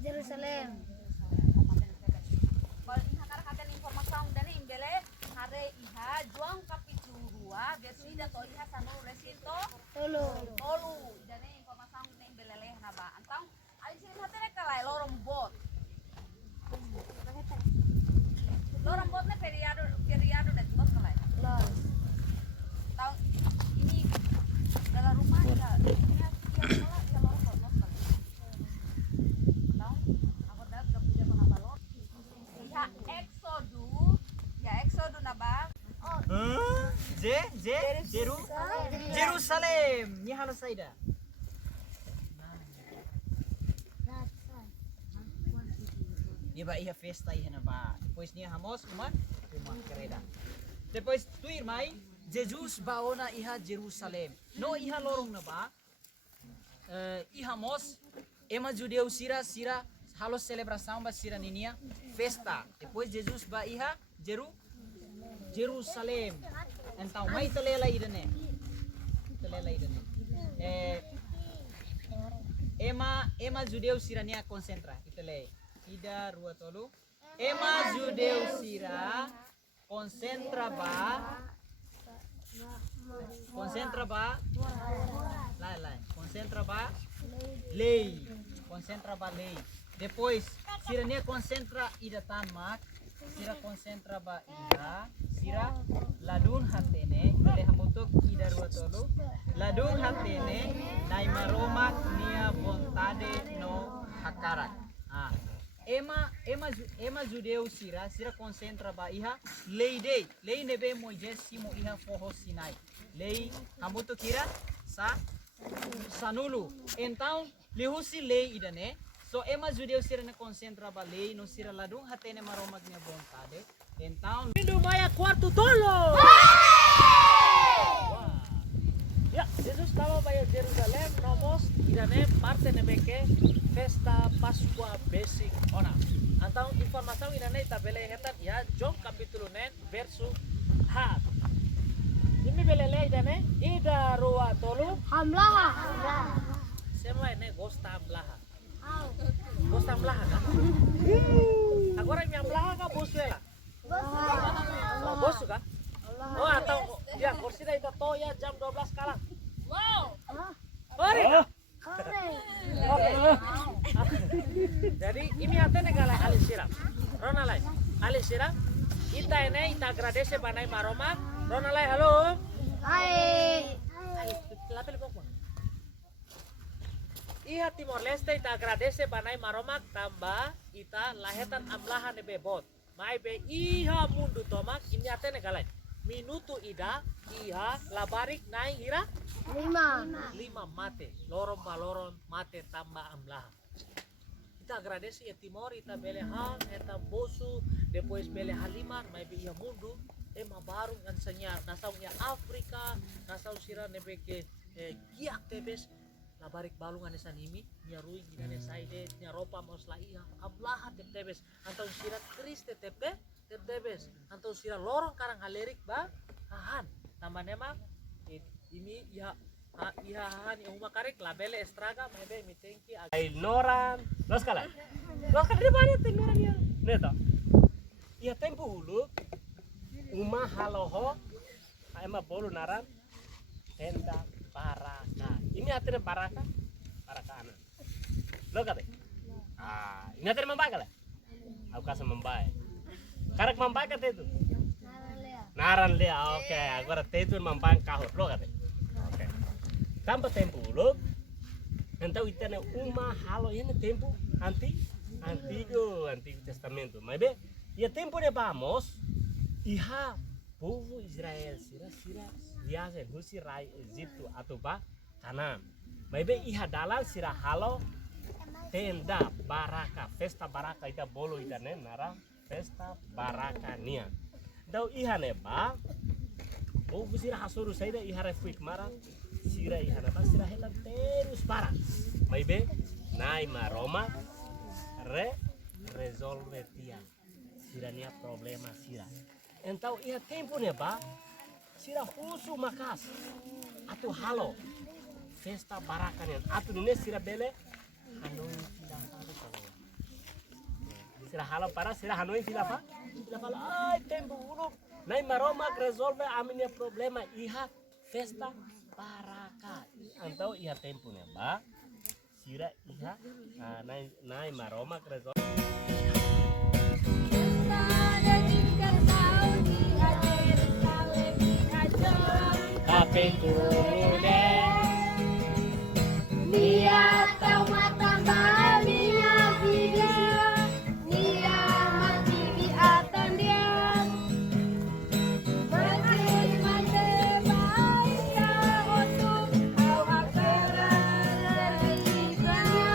Jerusalem. Bal iha kara katen informasi dari imbele hare iha juang kapiturua gesida to iha sanu resinto Tolo. tolu jane informasi dari imbele leh naba antang alisin hatene kalai lorong bot ne periado det bot kalai Los. tahu ini dalam rumah ya ini ya sekolah ya lorong bot kalai tahu aku dah gak punya pengabalor ya exodu naba Jerusalem. Ni halo saida. Iba iha festa iha na ba. Depois niya hamos uma kereda. Depois tu irmai Jesus baona iha Jerusalem. No iha lorong na ba. Iha mos ema judeu sira halo celebração ba sira ninia festa. Depois Jesus ba iha Jerusalem. Então mai telela idane. Ema judeu sirania concentra. Itele. Ida rua tolu. Ema judeu sira concentra ba. Lai. Concentra ba lei. Depois sirania concentra ida tamak. Sira concentra ba ida. Sira ladun hatene. Ele hamutuk ida rua tolu. Ladun hatene. Nai maromak nia vontade no hakarak. Ema judeu sira concentra ba iha lei nebe Moisés simo iha forro Sinai lei hamuto kira sanulu então lihusi lei idane so ema judeu sira na concentra ba lei no sira ladung hatene maromag nia vontade então lindo maya quarto tolo ya Jesus estava para Jerusalém nomos idane parte nebeke festa Pascua basic ona. Então informação idane tabele hetan ya John capítulo 9 verso hat. Ini belele idane ida rua tolu Hamlaha. semua ini gosta amlaha. Gosta amlaha kan? Agora minha amlaha ka busela. Bos suka? Oh atau ya kursi dah to ya jam 12 kalang. Wow. Ori. Jadi ini ate negala alisira. Rona lai. Alisira. Ita agradece banai maroma. Rona lai halo. Hai. Lapel pokok. Iha Timor Leste ita agradece banai maroma tambah ita lahetan amlahan nebe bot. Mai be iha mundu tomak ini ate negala. Minuto ida iha labarik nai hira 5 mate loron mate tambah amlah kita agradece ya Timor ita bele hal eta bosu depois bele halimar mai be ia mundu ema baru kan senyar nasau nya Afrika nasau sira nebeke giak tebes labarik balungan sanimi nya rui gidane saide nya ropa mosla iha amlah tebes antau sira triste tebes antau sira lorong karang halerik ba hahan tambah nema ini ya hahan yang uma karek labele estraga mebe mitenki ay noran los kala di mana tuh noran ya neto ya tempo hulu uma haloho ema bolu naran tenda baraka ini atere baraka ana lo kate ini atere mambai kala aku kasih mambai karek mambai kate itu naran lea oke agora tetu mambai kahur lo kate oke tampa tempo hulu então itene uma halo ini tempo antigo testamento mas bem e tempo de vamos iha povo Israel sira viagem husi rai Egipto atau ba Kanan mas bem iha dalan sira halo tenda baraka festa baraka ita bolo ita ne nara festa baraka nia dau iha ne ba povo sira hasuru saida iha refuik mara sira iha nata sira hela terus para mas bem nai maroma resolve tia sirania problema sira então ia tempo ne ba sira husu makas atu halo festa baraka ne atu ne sira bele halo sira halo sira halo para sira hanoi filafa ai tempo ulu nai maroma resolve a minha problema iha festa baraka antau iha tempo ne ba sira iha nai maroma resolve Tapi kude Nia tambah Nia vida Nia mati di atas dia Mati baik untuk awak terlibatnya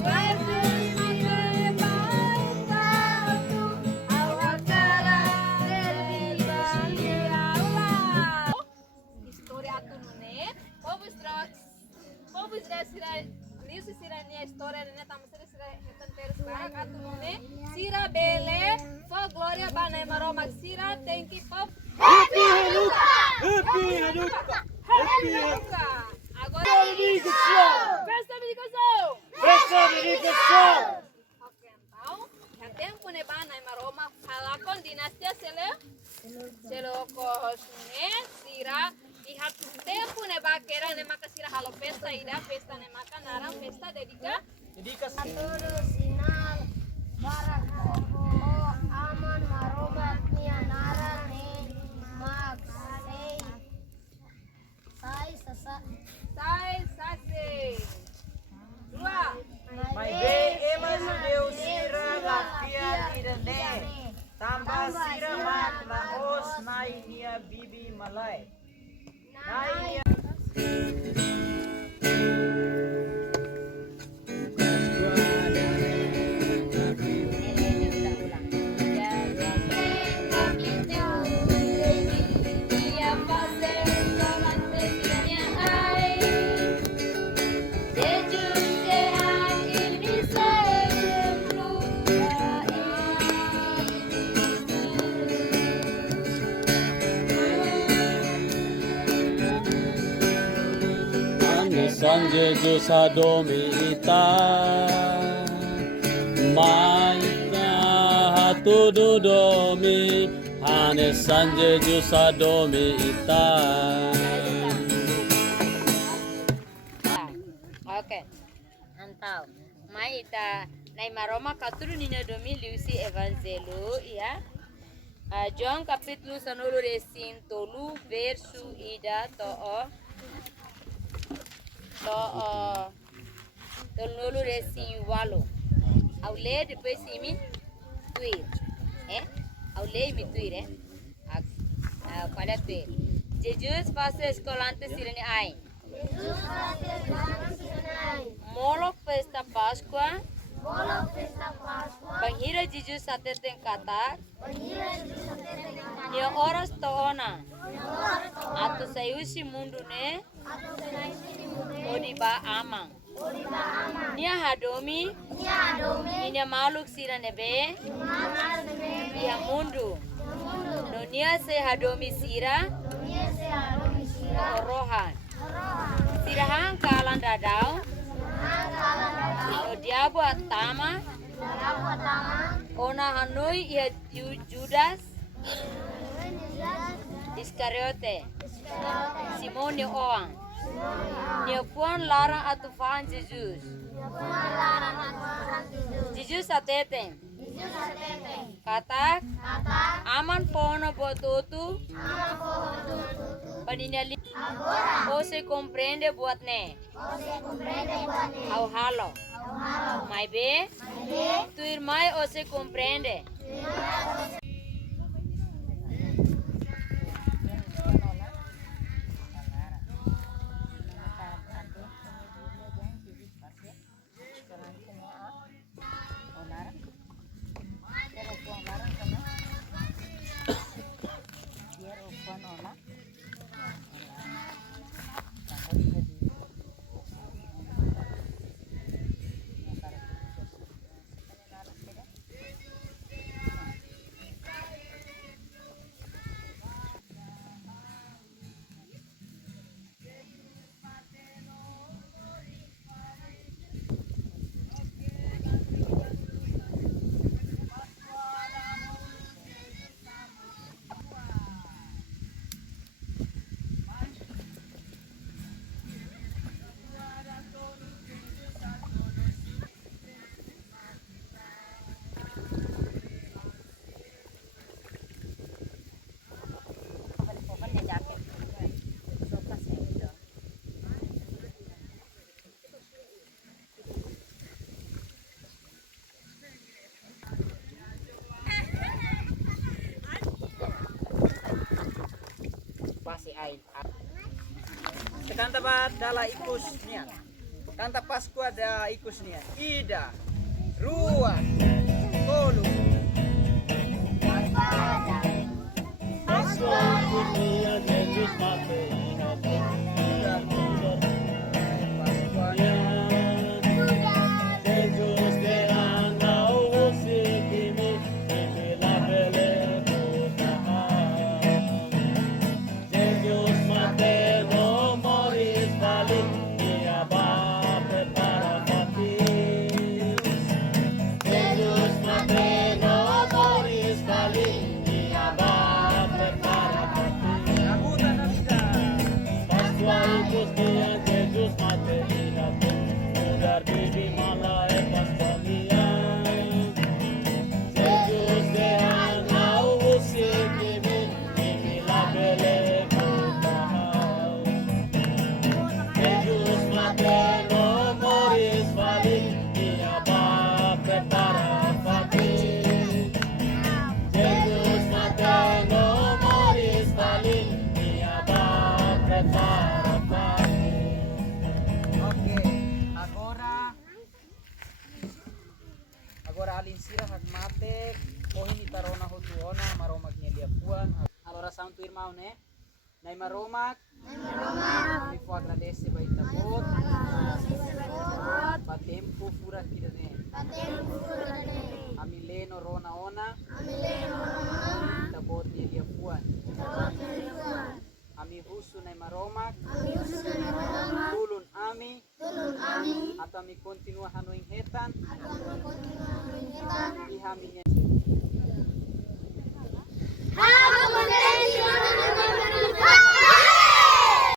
Mati baik untuk awak terlibatnya História atunune. Povos sira lisu sira nia história ne tam sira hetan ter sekarang atunune. Sira bele fo gloria banai maroma sira thank you pop. Happy Hanukkah Happy Hanukkah Happy Hanukkah. Agora festa Hanukkah Oke, então, já tempo ne banai maroma halakon dinastia selokosune sira ihat tempo ne bakera ne maka sira halo pesta ida pesta ne maka narang pesta dedika jadi kas Turun sinar Barako aman marobat nianara ne mag sai sasa sai sase dua Mai be ema sudeu sira lafia irene tambah sira mat laos nai nia bibi malai nai nia Sanje jusa domi ita Maika hatu domi Hane sanje jusa domi ita Oke, antau. Mai ita nai maroma katuru nina domi liusi evangelu ya. John capítulo sanulu resin tolu versu ida tolu resin walo. Aule depois simi tuir, aule mi tuir, pada tuir. Jesus fase escolante sirene ai. Molok pesta Pascua. Banghira Jesus sate ten kata. Nia oras toona. Atu sayusi mundu ne. Odiba amang. Nia hadomi. Nia maluk sira nebe. Nia mundu. No nia se hadomi sira. Rohan. Sirahan kalan dadau. No diabo atama. Ona hanoi ia Judas. Iskariote. Simone Oang. Nia puan larang atufan Jesus. Jesus atete. Katak. Aman pono botutu. Paninali. O se comprende buat ne. Au halo. Mai be. Tu irmai o se comprende. ain. Kanta ba dala ikus niya. Kanta Paskua da ikus niya. Ida, Rua, Tolu. Pascua Kusnia Jesus mate ina pudar Paskua. Jesus de andau usikimi kimi la bele kota. Jesus mate no moris vali ia ba prepara mati. Jesus mate no moris vali ia ba prepara mati. Nabutan na siya. Pascua Kusnia Jesus mate ina pudar bibi malai Pascualia. Jesus de andau usikimi kimi la bele kota. Jesus materno moris vali ia ba prepara fati. Jesus materno moris vali ia ba prepara fati. Okay, agora alin sira hagmate, kohin itarona hutuona maromak niya diapuan. Alora santo irmão né? Nai maromak. Kami po agradece ba itabot. Patempo pura kirane. Kami leno rona ona. Itabot niya diapuan. Kami husu nai maromak. Tulun ami. At kami kontinua hanuing hetan. Ihami niya